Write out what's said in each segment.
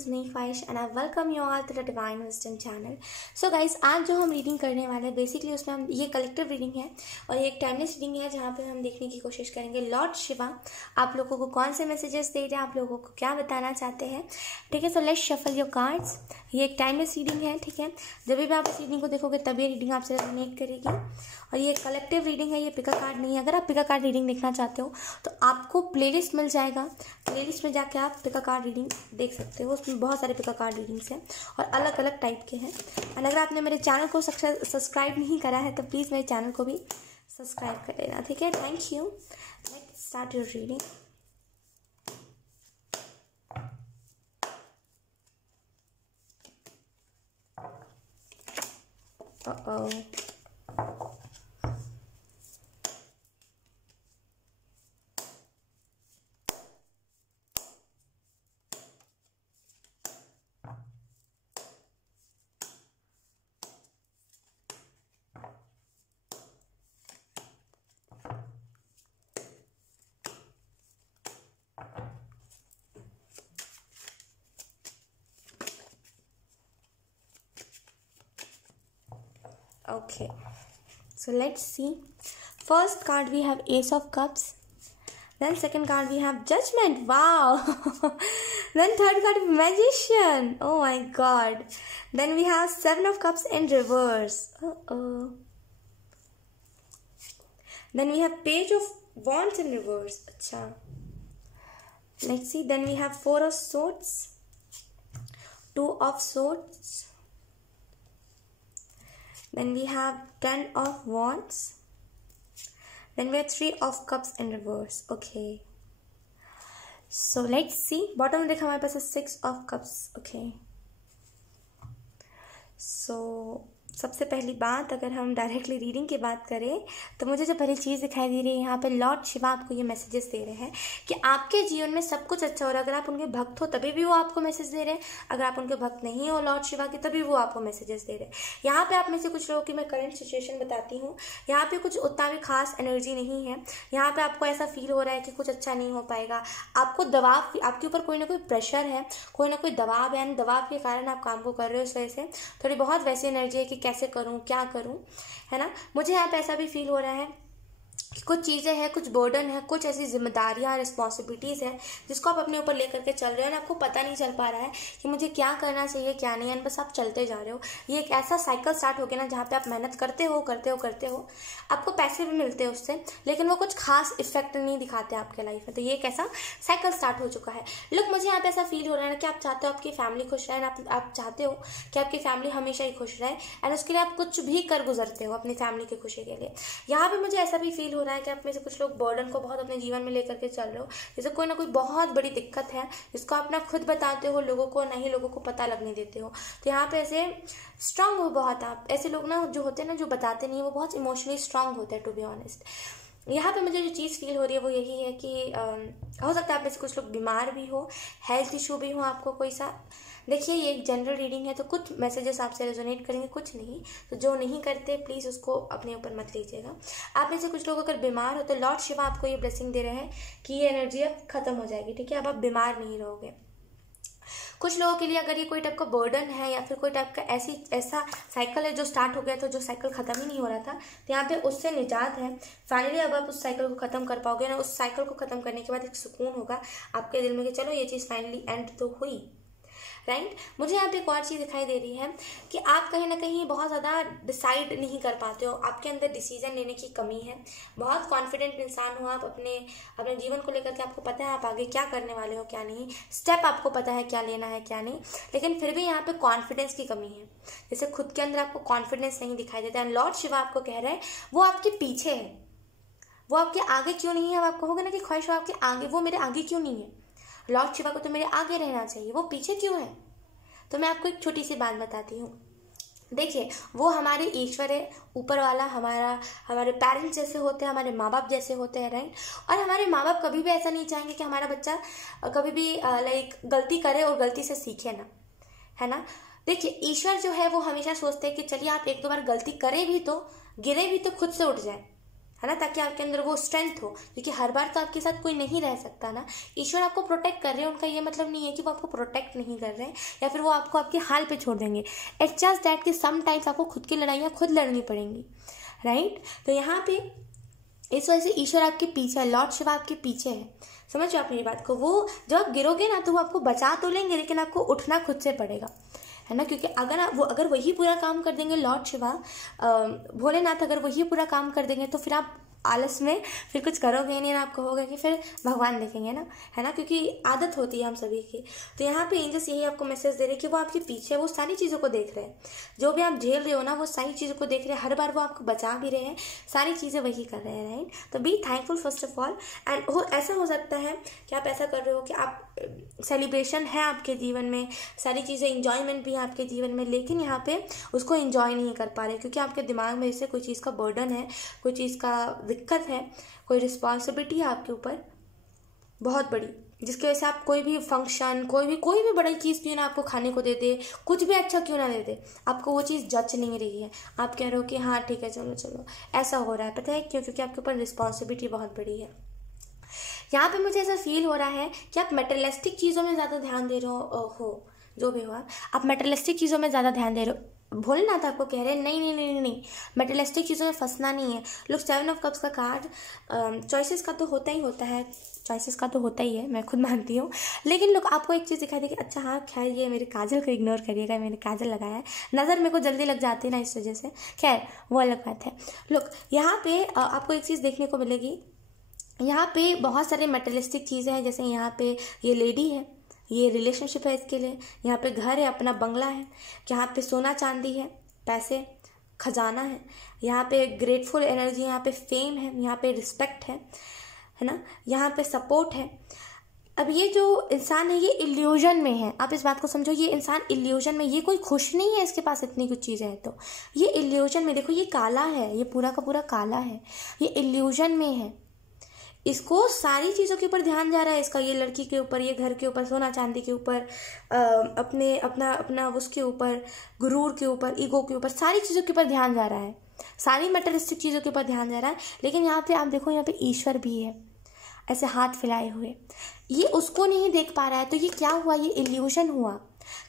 is me Faish and I welcome you all to the Divine Wisdom channel. So guys, आज जो हम reading करने वाले हैं बेसिकली उसमें हम ये कलेक्टिव रीडिंग है और ये एक टाइमलेस रीडिंग है जहाँ पे हम देखने की कोशिश करेंगे लॉर्ड शिवा आप लोगों को कौन से मैसेजेस दे रहे हैं, आप लोगों को क्या बताना चाहते हैं. ठीक है, so let's shuffle your cards. ये एक टाइमलेस रीडिंग है. ठीक है, जब भी आप इस रीडिंग को देखोगे तभी रीडिंग आपसे रेजोनेट करेगी और ये कलेक्टिव रीडिंग है, ये पिका कार्ड नहीं है. अगर आप पिका कार्ड रीडिंग देखना चाहते हो तो आपको प्लेलिस्ट मिल जाएगा. प्लेलिस्ट में जाके आप पिका कार्ड रीडिंग देख सकते हो. उसमें बहुत सारे पिका कार्ड रीडिंग्स हैं और अलग अलग टाइप के हैं. और अगर आपने मेरे चैनल को सब्सक्राइब नहीं करा है तो प्लीज़ मेरे चैनल को भी सब्सक्राइब कर लेना. ठीक है, thank you. Let's start your reading. Okay, so let's see. First card we have Ace of Cups. Then second card we have Judgment. Wow. Then third card Magician. Oh my god. Then we have Seven of Cups in reverse. Then we have Page of Wands in reverse. Acha. Let's see. Then we have Four of Swords, Two of Swords. Then we have 10 of Wands. Then we have 3 of Cups in reverse. Okay. So let's see. Bottom में देखा हमारे पास है 6 of Cups. Okay. So सबसे पहली बात, अगर हम directly reading की बात करें तो मुझे जो पहली चीज़ दिखाई दे रही है यहाँ पे लॉर्ड शिवा आपको ये मैसेजेस दे रहे हैं कि आपके जीवन में सब कुछ अच्छा हो रहा है. अगर आप उनके भक्त हो तभी भी वो आपको मैसेज दे रहे हैं, अगर आप उनके भक्त नहीं हो लॉर्ड शिवा के तभी वो आपको मैसेजेस दे रहे हैं. यहाँ पे आप में से कुछ लोगों की मैं करंट सिचुएशन बताती हूँ. यहाँ पे कुछ उतना भी खास एनर्जी नहीं है. यहाँ पे आपको ऐसा फील हो रहा है कि कुछ अच्छा नहीं हो पाएगा. आपको दबाव, आपके ऊपर कोई ना कोई प्रेशर है, कोई ना कोई दबाव है. दबाव के कारण आप काम को कर रहे हो. इस वजह से थोड़ी बहुत वैसी एनर्जी है कि कैसे करूं, क्या करूं, है ना. मुझे यहाँ पे ऐसा भी फील हो रहा है कि कुछ चीज़ें हैं, कुछ बर्डन है, कुछ ऐसी जिम्मेदारियां, रिस्पॉन्सिबिलिटीज़ है जिसको आप अपने ऊपर लेकर के चल रहे हो. आपको पता नहीं चल पा रहा है कि मुझे क्या करना चाहिए क्या नहीं है, बस आप चलते जा रहे हो. ये एक ऐसा साइकिल स्टार्ट हो गया ना जहाँ पे आप मेहनत करते हो, आपको पैसे भी मिलते हैं उससे, लेकिन वो कुछ खास इफेक्ट नहीं दिखाते आपके लाइफ में. तो ये एक ऐसा साइकिल स्टार्ट हो चुका है. लुक, मुझे यहाँ पे ऐसा फील हो रहा है ना कि आप चाहते हो आपकी फैमिली खुश रहे, आप चाहते हो कि आपकी फैमिली हमेशा ही खुश रहे एंड उसके लिए आप कुछ भी कर गुजरते हो अपनी फैमिली की खुशी के लिए. यहाँ पे मुझे ऐसा भी फील हो रहा है कि आप में से कुछ लोग बर्डन को बहुत अपने जीवन में लेकर के चल रहे हो. जैसे कोई ना कोई बहुत बड़ी दिक्कत है जिसको आप ना खुद बताते हो लोगों को, नहीं लोगों को पता लगने देते हो. तो यहाँ पे ऐसे स्ट्रांग हो बहुत आप. ऐसे लोग ना जो होते हैं ना, जो बताते नहीं, वो बहुत इमोशनली स्ट्रांग होते हैं टू बी ऑनेस्ट. यहाँ पे मुझे जो चीज़ फील हो रही है वो यही है कि हो सकता है आप में से कुछ लोग बीमार भी हो, हेल्थ इशू भी हो आपको कोई सा. देखिए, ये एक जनरल रीडिंग है तो कुछ मैसेजेस आपसे रेजोनेट करेंगे, कुछ नहीं. तो जो नहीं करते प्लीज़ उसको अपने ऊपर मत लीजिएगा. आप में से कुछ लोग अगर बीमार हो तो लॉर्ड शिवा आपको ये ब्लेसिंग दे रहे हैं कि ये एनर्जी अब खत्म हो जाएगी. ठीक है, अब आप बीमार नहीं रहोगे. कुछ लोगों के लिए अगर ये कोई टाइप का बर्डन है या फिर कोई टाइप का ऐसा साइकिल है जो स्टार्ट हो गया था, जो साइकिल ख़त्म ही नहीं हो रहा था, तो यहाँ पे उससे निजात है. फाइनली अब आप उस साइकिल को ख़त्म कर पाओगे ना. उस साइकिल को ख़त्म करने के बाद एक सुकून होगा आपके दिल में कि चलो ये चीज़ फाइनली एंड तो हुई. राइट. मुझे यहाँ पे एक और चीज़ दिखाई दे रही है कि आप कहीं ना कहीं बहुत ज़्यादा डिसाइड नहीं कर पाते हो. आपके अंदर डिसीजन लेने की कमी है. बहुत कॉन्फिडेंट इंसान हो आप अपने जीवन को लेकर के. आपको पता है आप आगे क्या करने वाले हो क्या नहीं, स्टेप आपको पता है क्या लेना है क्या नहीं, लेकिन फिर भी यहाँ पे कॉन्फिडेंस की कमी है. जैसे खुद के अंदर आपको कॉन्फिडेंस नहीं दिखाई देता है. लॉर्ड शिवा आपको कह रहे हैं वो आपके पीछे है, वो आपके आगे क्यों नहीं है. अब आपको होगा ना कि ख्वाहिश हो आपके आगे, वो मेरे आगे क्यों नहीं है. लॉर्ड शिवा को तो मेरे आगे रहना चाहिए, वो पीछे क्यों है. तो मैं आपको एक छोटी सी बात बताती हूँ. देखिए, वो हमारे ईश्वर है, ऊपर वाला हमारे पेरेंट्स जैसे होते हैं, हमारे माँ बाप जैसे होते हैं. राइट. और हमारे माँ बाप कभी भी ऐसा नहीं चाहेंगे कि हमारा बच्चा कभी भी गलती करे और गलती से सीखे ना, है ना. देखिए, ईश्वर जो है वो हमेशा सोचते हैं कि चलिए आप एक दो बार गलती करें भी तो, गिरे भी तो खुद से उठ जाए, है ना, ताकि आपके अंदर वो स्ट्रेंथ हो, क्योंकि हर बार तो आपके साथ कोई नहीं रह सकता ना। ईश्वर आपको प्रोटेक्ट कर रहे हैं, उनका ये मतलब नहीं है कि वो आपको प्रोटेक्ट नहीं कर रहे हैं या फिर वो आपको आपके हाल पे छोड़ देंगे। इट्स जस्ट दैट कि समटाइम्स आपको खुद की लड़ाइयाँ खुद लड़नी पड़ेंगी, राइट। तो यहाँ पे इस वजह से ईश्वर आपके पीछे है, लॉर्ड शिवा आपके पीछे है। समझ आप मेरी बात को। वो जब आप गिरोगे ना तो वो आपको बचा तो लेंगे, लेकिन आपको उठना खुद से पड़ेगा, है ना। क्योंकि अगर वही पूरा काम कर देंगे, लॉर्ड शिवा भोलेनाथ अगर वही पूरा काम कर देंगे, तो फिर आप आलस में फिर कुछ करोगे नहीं ना, आपको होगा कि फिर भगवान देखेंगे ना, है ना, क्योंकि आदत होती है हम सभी की। तो यहाँ पे एंजल्स यही आपको मैसेज दे रहे हैं कि वो आपके पीछे, वो सारी चीज़ों को देख रहे हैं, जो भी आप झेल रहे हो ना वो सारी चीज़ों को देख रहे हैं, हर बार वो आपको बचा भी रहे हैं, सारी चीज़ें वही कर रहे हैं, राइट। तो be thankful first of all. And ऐसा हो सकता है कि आप ऐसा कर रहे हो कि आप सेलिब्रेशन है आपके जीवन में, सारी चीज़ें इंजॉयमेंट भी है आपके जीवन में, लेकिन यहाँ पे उसको इंजॉय नहीं कर पा रहे क्योंकि आपके दिमाग में जैसे कोई चीज़ का बर्डन है, कोई चीज़ का दिक्कत है, कोई रिस्पॉन्सिबिलिटी है आपके ऊपर बहुत बड़ी, जिसकी वजह से आप कोई भी फंक्शन, कोई भी बड़ी चीज़ क्यों ना आपको खाने को दे दे, कुछ भी अच्छा क्यों ना दे दे, आपको वो चीज़ जच नहीं रही है। आप कह रहे हो कि हाँ ठीक है चलो चलो, ऐसा हो रहा है। पता है क्यों? क्योंकि आपके ऊपर रिस्पॉन्सिबिलिटी बहुत बड़ी है। यहाँ पे मुझे ऐसा फील हो रहा है कि आप मेटेरियलिस्टिक चीज़ों में ज़्यादा ध्यान दे रहे हो, जो भी हो आप मेटेरियलिस्टिक चीज़ों में ज़्यादा ध्यान दे रहे हो। भोलेनाथ आपको कह रहे हैं नहीं नहीं नहीं नहीं, मेटेरियलिस्टिक चीज़ों में फंसना नहीं है। लोग 7 ऑफ कप्स का कार्ड चॉइसेस का तो होता ही होता है, चॉइसेस का तो होता ही है, मैं खुद मानती हूँ, लेकिन लोग आपको एक चीज़ दिखाई देगी, अच्छा हाँ खैर ये मेरे काजल को इग्नोर करिएगा, मैंने काजल लगाया है, नज़र मेरे को जल्दी लग जाती है ना इस वजह से, खैर वो अलग बात है। लोग यहाँ पे आपको एक चीज़ देखने को मिलेगी, यहाँ पे बहुत सारे मटेरियलिस्टिक चीज़ें हैं, जैसे यहाँ पे ये लेडी है, ये रिलेशनशिप है इसके लिए, यहाँ पे घर है, अपना बंगला है, यहाँ पे सोना चांदी है, पैसे खजाना है, यहाँ पे ग्रेटफुल एनर्जी, यहाँ पे फेम है, यहाँ पे रिस्पेक्ट है ना, यहाँ पे सपोर्ट है। अब ये जो इंसान है ये इल्यूजन में है, आप इस बात को समझो, ये इंसान इल्यूजन में, ये कोई खुश नहीं है इसके पास इतनी कुछ चीज़ें हैं, तो ये इल्यूजन में, देखो ये काला है, ये पूरा का पूरा काला है, ये इल्यूजन में है, इसको सारी चीज़ों के ऊपर ध्यान जा रहा है, इसका ये लड़की के ऊपर, ये घर के ऊपर, सोना चांदी के ऊपर, अपना उसके ऊपर, गुरूर के ऊपर, ईगो के ऊपर, सारी चीज़ों के ऊपर ध्यान जा रहा है, सारी मटेरियलिस्टिक चीज़ों के ऊपर ध्यान जा रहा है। लेकिन यहाँ पे आप देखो, यहाँ पे ईश्वर भी है ऐसे हाथ फैलाए हुए, ये उसको नहीं देख पा रहा है। तो ये क्या हुआ? ये इल्यूजन हुआ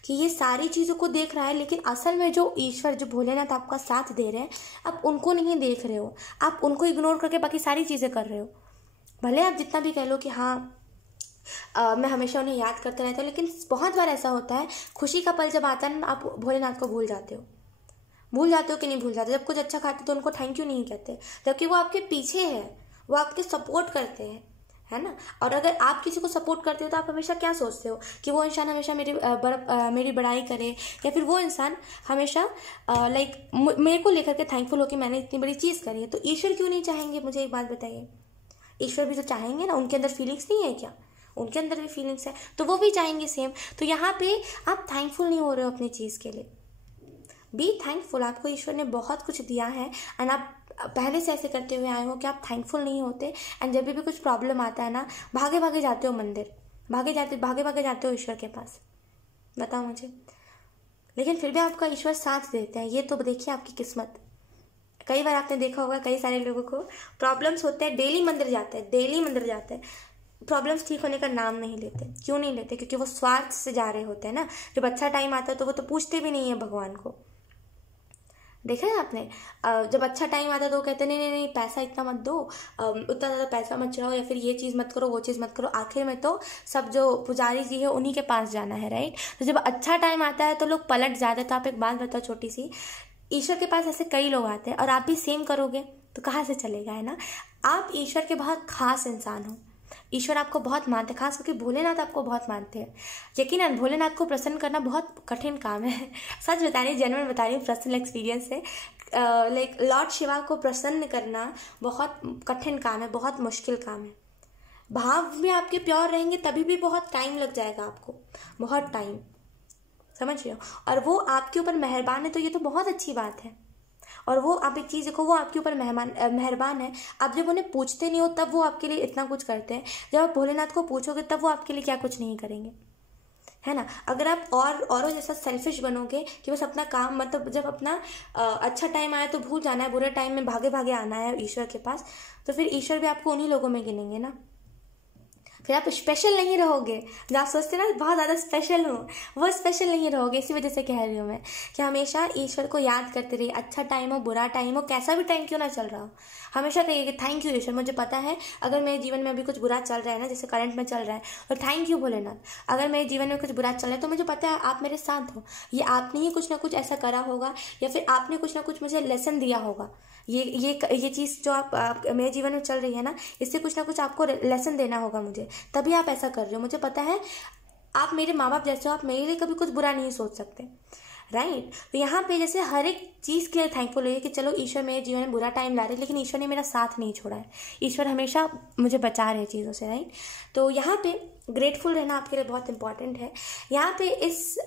कि ये सारी चीज़ों को देख रहा है, लेकिन असल में जो ईश्वर, जो भोलेनाथ आपका साथ दे रहे हैं, आप उनको नहीं देख रहे हो, आप उनको इग्नोर करके बाकी सारी चीज़ें कर रहे हो। भले आप जितना भी कह लो कि हाँ मैं हमेशा उन्हें याद करते रहता हूँ, लेकिन बहुत बार ऐसा होता है, खुशी का पल जब आता है ना, आप भोलेनाथ को भूल जाते हो कि नहीं भूल जाते। जब कुछ अच्छा खाते तो उनको थैंक यू नहीं कहते, जबकि वो आपके पीछे है, वो आपके सपोर्ट करते हैं, है ना। और अगर आप किसी को सपोर्ट करते हो तो आप हमेशा क्या सोचते हो कि वो इंसान हमेशा मेरी बड़ाई करे, या फिर वो इंसान हमेशा मेरे को लेकर के थैंकफुल हो कि मैंने इतनी बड़ी चीज़ करी है। तो ईश्वर क्यों नहीं चाहेंगे? मुझे एक बात बताइए, ईश्वर भी तो चाहेंगे ना, उनके अंदर फीलिंग्स नहीं है क्या? उनके अंदर भी फीलिंग्स है, तो वो भी चाहेंगे सेम। तो यहाँ पे आप थैंकफुल नहीं हो रहे हो अपनी चीज़ के लिए। बी थैंकफुल, आपको ईश्वर ने बहुत कुछ दिया है, एंड आप पहले से ऐसे करते हुए आए हो कि आप थैंकफुल नहीं होते, एंड जब भी कुछ प्रॉब्लम आता है ना, भागे भागे जाते हो मंदिर, भागे भागे जाते हो ईश्वर के पास। बताओ मुझे, लेकिन फिर भी आपका ईश्वर साथ देता है। ये तो देखिए आपकी किस्मत। कई बार आपने देखा होगा, कई सारे लोगों को प्रॉब्लम्स होते हैं, डेली मंदिर जाते हैं, प्रॉब्लम्स ठीक होने का नाम नहीं लेते। क्यों नहीं लेते? क्योंकि वो स्वार्थ से जा रहे होते हैं ना। जब अच्छा टाइम आता है तो वो तो पूछते भी नहीं है भगवान को। देखा है आपने? जब अच्छा टाइम आता है तो वो कहते नहीं, पैसा इतना मत दो, उतना ज़्यादा पैसा मत चढ़ाओ, या फिर ये चीज़ मत करो, वो चीज़ मत करो। आखिर में तो सब जो पुजारी जी है उन्हीं के पास जाना है, राइट। तो जब अच्छा टाइम आता है तो लोग पलट जाते हैं। तो आप एक बात बताओ छोटी सी, ईश्वर के पास ऐसे कई लोग आते हैं और आप भी सेम करोगे तो कहाँ से चलेगा, है ना। आप ईश्वर के बहुत खास इंसान हो, ईश्वर आपको बहुत मानते हैं, खास करके भोलेनाथ आपको बहुत मानते हैं। यकीनन भोलेनाथ को प्रसन्न करना बहुत कठिन काम है। सच बता रही, जेन्युइन बता रही हूँ, पर्सनल एक्सपीरियंस से। लॉर्ड शिवा को प्रसन्न करना बहुत कठिन काम है, बहुत मुश्किल काम है। भाव में आपके प्योर रहेंगे तभी भी बहुत टाइम लग जाएगा आपको, बहुत टाइम, समझ रहे हो। और वो आपके ऊपर मेहरबान है, तो ये तो बहुत अच्छी बात है। और वो आप एक चीज़ देखो, वो आपके ऊपर मेहरबान है। आप जब उन्हें पूछते नहीं हो तब वो आपके लिए इतना कुछ करते हैं, जब आप भोलेनाथ को पूछोगे तब वो आपके लिए क्या कुछ नहीं करेंगे। है ना। अगर आप औरों जैसा सेल्फिश बनोगे कि बस अपना काम, मतलब जब अपना अच्छा टाइम आया तो भूल जाना है, बुरे टाइम में भागे भागे आना है ईश्वर के पास, तो फिर ईश्वर भी आपको उन्हीं लोगों में गिनेंगे ना। फिर आप स्पेशल नहीं रहोगे। जो आप सोचते ना बहुत ज़्यादा स्पेशल हो, वो स्पेशल नहीं रहोगे। इसी वजह से कह रही हूँ मैं कि हमेशा ईश्वर को याद करते रहिए। अच्छा टाइम हो, बुरा टाइम हो, कैसा भी टाइम क्यों ना चल रहा हो, हमेशा कहिए कि थैंक यू ईश्वर, मुझे पता है अगर मेरे जीवन में अभी कुछ बुरा चल रहा है ना, जैसे करंट में चल रहा है, और थैंक यू भोलेनाथ, अगर मेरे जीवन में कुछ बुरा चल रहा है तो मुझे पता है आप मेरे साथ हो। ये आपने ही कुछ ना कुछ ऐसा करा होगा, या फिर आपने कुछ ना कुछ मुझे लेसन दिया होगा। ये चीज़ जो आप मेरे जीवन में चल रही है ना, इससे कुछ ना कुछ आपको लेसन देना होगा मुझे, तभी आप ऐसा कर रहे हो। मुझे पता है आप मेरे माँ बाप जैसे हो, आप मेरे लिए कभी कुछ बुरा नहीं सोच सकते, राइट। तो यहाँ पे जैसे हर एक चीज़ के लिए थैंकफुल है कि चलो ईश्वर मेरे जीवन में बुरा टाइम ला रहे, लेकिन ईश्वर ने मेरा साथ नहीं छोड़ा है, ईश्वर हमेशा मुझे बचा रहे चीज़ों से, राइट। तो यहाँ पे ग्रेटफुल रहना आपके लिए बहुत इंपॉर्टेंट है। यहाँ पे इस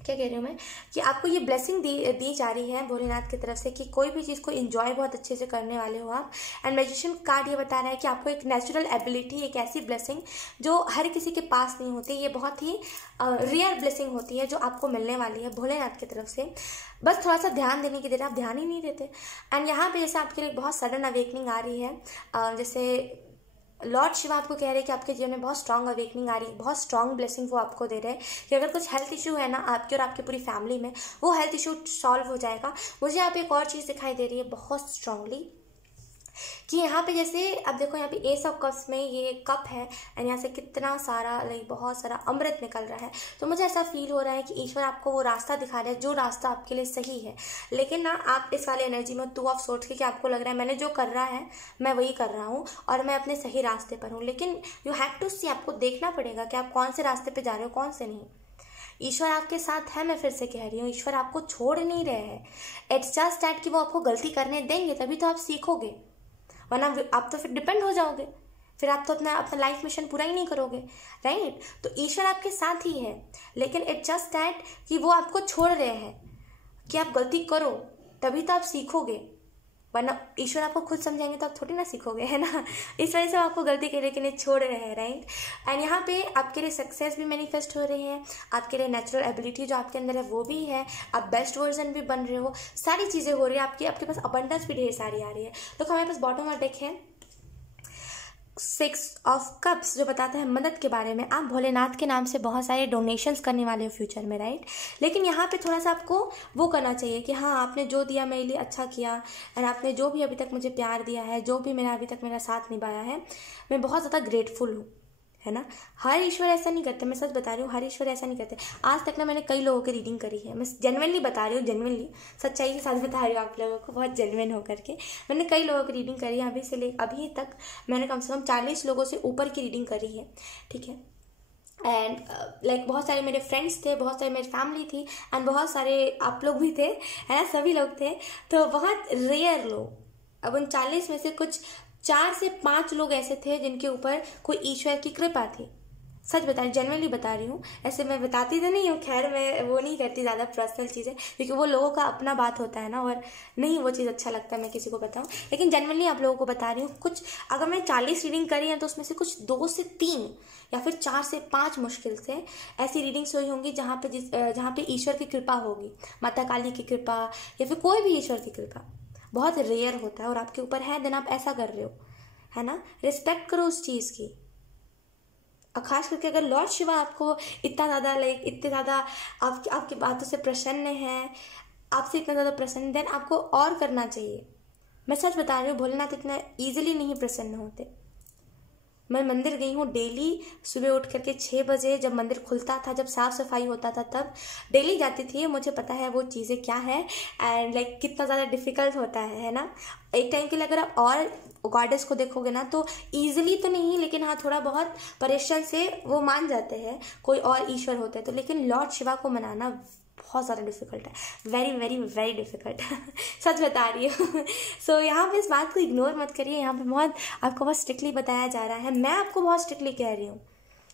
क्या कह रही हूँ मैं, कि आपको ये ब्लेसिंग दी जा रही है भोलेनाथ की तरफ से कि कोई भी चीज़ को एंजॉय बहुत अच्छे से करने वाले हो आप। एंड मैजिशियन कार्ड ये बता रहा है कि आपको एक नेचुरल एबिलिटी, एक ऐसी ब्लेसिंग जो हर किसी के पास नहीं होती, ये बहुत ही रेयर ब्लेसिंग होती है जो आपको मिलने वाली है भोलेनाथ की तरफ से। बस थोड़ा सा ध्यान देने की देर, आप ध्यान ही नहीं देते। एंड यहाँ पे जैसे आपके लिए बहुत सडन अवेकनिंग आ रही है, जैसे लॉर्ड शिवा आपको कह रहे हैं कि आपके जीवन में बहुत स्ट्रांग अवेकनिंग आ रही है, बहुत स्ट्रांग ब्लेसिंग वो आपको दे रहे हैं कि अगर कुछ हेल्थ इशू है ना आपके और आपकी पूरी फैमिली में, वो हेल्थ इशू सॉल्व हो जाएगा। मुझे यहाँ पे एक और चीज़ दिखाई दे रही है बहुत स्ट्रांगली, कि यहाँ पे जैसे अब देखो, यहाँ पे एस ऑफ कप्स में ये कप है एंड यहाँ से कितना सारा बहुत सारा अमृत निकल रहा है। तो मुझे ऐसा फील हो रहा है कि ईश्वर आपको वो रास्ता दिखा रहा है जो रास्ता आपके लिए सही है। लेकिन ना आप इस वाले एनर्जी में 2 ऑफ सोर्ट्स की, कि आपको लग रहा है मैंने जो कर रहा है मैं वही कर रहा हूँ और मैं अपने सही रास्ते पर हूँ, लेकिन यू हैव टू सी, आपको देखना पड़ेगा कि आप कौन से रास्ते पर जा रहे हो, कौन से नहीं। ईश्वर आपके साथ है, मैं फिर से कह रही हूँ, ईश्वर आपको छोड़ नहीं रहे हैं। इट्स जस्ट दैट कि वो आपको गलती करने देंगे तभी तो आप सीखोगे, वरना आप तो फिर डिपेंड हो जाओगे, फिर आप तो अपना लाइफ मिशन पूरा ही नहीं करोगे, राइट। तो ईश्वर आपके साथ ही है, लेकिन इट्स जस्ट दैट कि वो आपको छोड़ रहे हैं कि आप गलती करो तभी तो आप सीखोगे, वरना ईश्वर आपको खुद समझाएंगे तो आप थोड़ी ना सीखोगे, है ना। इस वजह से वो आपको गलती करे के लिए छोड़ रहे हैं, राइट। एंड यहाँ पे आपके लिए सक्सेस भी मैनिफेस्ट हो रही है, आपके लिए नेचुरल एबिलिटी जो आपके अंदर है वो भी है, आप बेस्ट वर्जन भी बन रहे हो, सारी चीज़ें हो रही है आपके पास अबंडेंस भी ढेर सारी आ रही है। तो हमारे पास बॉटम में डेक है 6 ऑफ कप्स जो बताता है मदद के बारे में। आप भोलेनाथ के नाम से बहुत सारे डोनेशंस करने वाले हो फ्यूचर में, राइट। लेकिन यहाँ पे थोड़ा सा आपको वो करना चाहिए कि हाँ आपने जो दिया मेरे लिए अच्छा किया, और आपने जो भी अभी तक मुझे प्यार दिया है, जो भी मेरा अभी तक मेरा साथ निभाया है, मैं बहुत ज़्यादा ग्रेटफुल हूँ, है ना। हर ईश्वर ऐसा नहीं करते, मैं सच बता रही हूँ, हर ईश्वर ऐसा नहीं करते। आज तक ना मैंने कई लोगों की रीडिंग करी है, मैं जेन्युइनली बता रही हूँ, जेन्युइनली सच्चाई के साथ बता रही हूँ आप लोगों को, बहुत जेन्युइन होकर के मैंने कई लोगों की रीडिंग करी है। अभी तक मैंने कम से कम 40 लोगों से ऊपर की रीडिंग करी है, ठीक है। एंड लाइक बहुत सारे मेरे फ्रेंड्स थे, बहुत सारे मेरी फैमिली थी, एंड बहुत सारे आप लोग भी थे, है ना, सभी लोग थे। तो बहुत रेयर लोग, अब उन 40 में से कुछ 4 से 5 लोग ऐसे थे जिनके ऊपर कोई ईश्वर की कृपा थी। सच बता रही, जेन्युइनली बता रही हूँ, ऐसे मैं बताती तो नहीं हूँ, खैर मैं वो नहीं करती ज़्यादा पर्सनल चीज़ें, क्योंकि वो लोगों का अपना बात होता है ना, और नहीं वो चीज़ अच्छा लगता है मैं किसी को बताऊँ। लेकिन जेन्युइनली आप लोगों को बता रही हूँ, कुछ अगर मैं 40 रीडिंग करी है तो उसमें से कुछ 2 से 3 या फिर 4 से 5 मुश्किल से ऐसी रीडिंग्स हुई होंगी जहाँ पे ईश्वर की कृपा होगी, माता काली की कृपा या फिर कोई भी ईश्वर की कृपा। बहुत रेयर होता है और आपके ऊपर है, देन आप ऐसा कर रहे हो, है ना। रिस्पेक्ट करो उस चीज़ की। और खास करके अगर लॉर्ड शिवा आपको इतना ज़्यादा इतने ज़्यादा आपकी बातों से प्रसन्न है, आपसे इतना ज़्यादा प्रसन्न, देन आपको और करना चाहिए। मैं सच बता रही हूँ, भोलेनाथ इतना ईजिली नहीं प्रसन्न होते। मैं मंदिर गई हूँ डेली, सुबह उठ करके 6 बजे जब मंदिर खुलता था, जब साफ़ सफाई होता था, तब डेली जाती थी। मुझे पता है वो चीज़ें क्या है एंड कितना ज़्यादा डिफ़िकल्ट होता है ना। एक टाइम के लिए अगर आप और गॉडेस को देखोगे ना तो ईजिली तो नहीं, लेकिन हाँ थोड़ा बहुत परेशान से वो मान जाते हैं कोई और ईश्वर होते हैं तो। लेकिन लॉर्ड शिवा को मनाना बहुत ज़्यादा डिफिकल्ट है, वेरी वेरी वेरी डिफिकल्ट। सच बता रही हूँ। सो यहाँ पे इस बात को इग्नोर मत करिए, यहाँ पे आपको बहुत स्ट्रिक्टली बताया जा रहा है। मैं आपको बहुत स्ट्रिक्टली कह रही हूँ,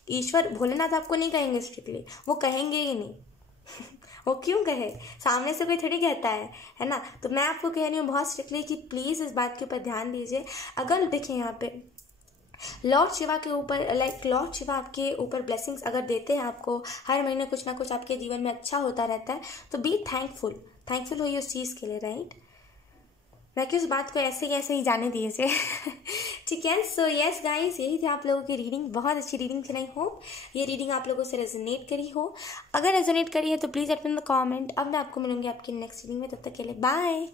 ईश्वर भोलेनाथ आपको नहीं कहेंगे स्ट्रिक्टली, वो कहेंगे ही नहीं। वो क्यों कहे, सामने से कोई थोड़ी कहता है ना। तो मैं आपको कह रही हूँ बहुत स्ट्रिक्टली कि प्लीज़ इस बात के ऊपर ध्यान दीजिए। अगर देखिए यहाँ पे लॉर्ड शिवा के ऊपर लॉर्ड शिवा आपके ऊपर ब्लेसिंग्स अगर देते हैं, आपको हर महीने कुछ ना कुछ आपके जीवन में अच्छा होता रहता है, तो बी थैंकफुल होइए उस चीज़ के लिए, राइट। मैं कि उस बात को ऐसे ही जाने दीजिए। ठीक है, सो यस गाइस, यही थी आप लोगों की रीडिंग। बहुत अच्छी रीडिंग थी। आई होप ये रीडिंग आप लोगों से रेजोनेट करी हो। अगर रेजोनेट करी है तो please let me in the comment. अब मैं आपको मिलूंगी आपकी नेक्स्ट रीडिंग में, तब तक के लिए बाय।